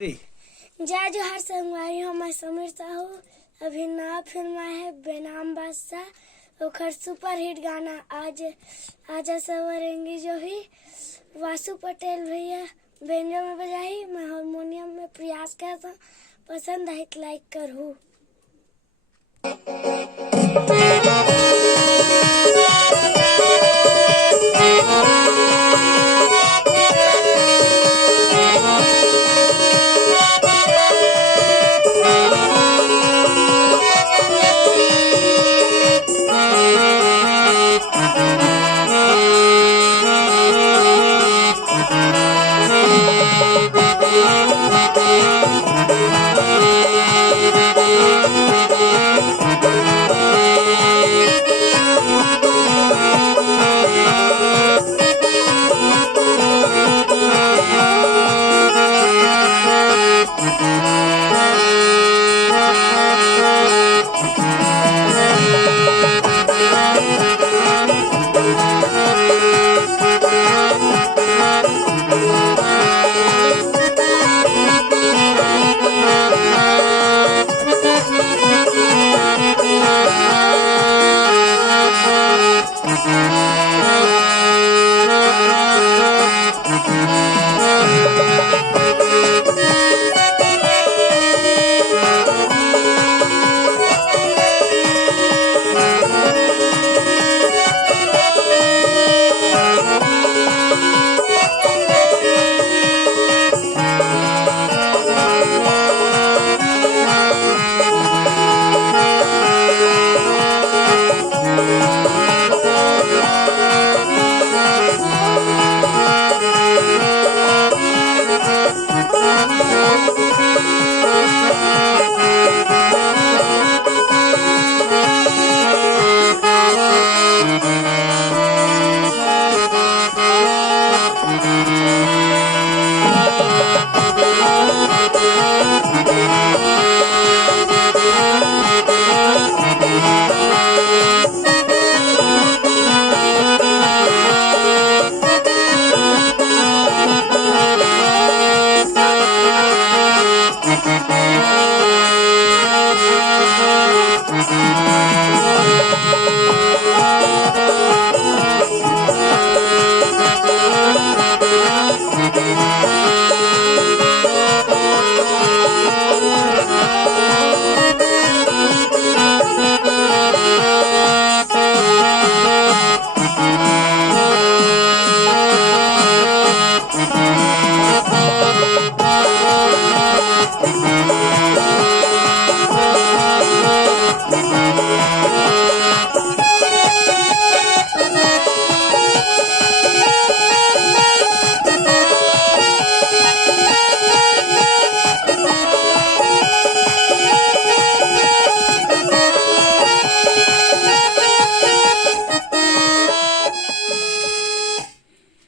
जय जोहार संगवारी हो, मैं समीर साहू। अभी नया फिल्म आया है बेनाम बादशाह, ओखर सुपर हिट गाना आज आजा सवरेंगी जो ही वासु पटेल भैया बेंजो में बजाई, मैं हारमोनियम में प्रयास करता। पसंद है तो लाइक करूँ।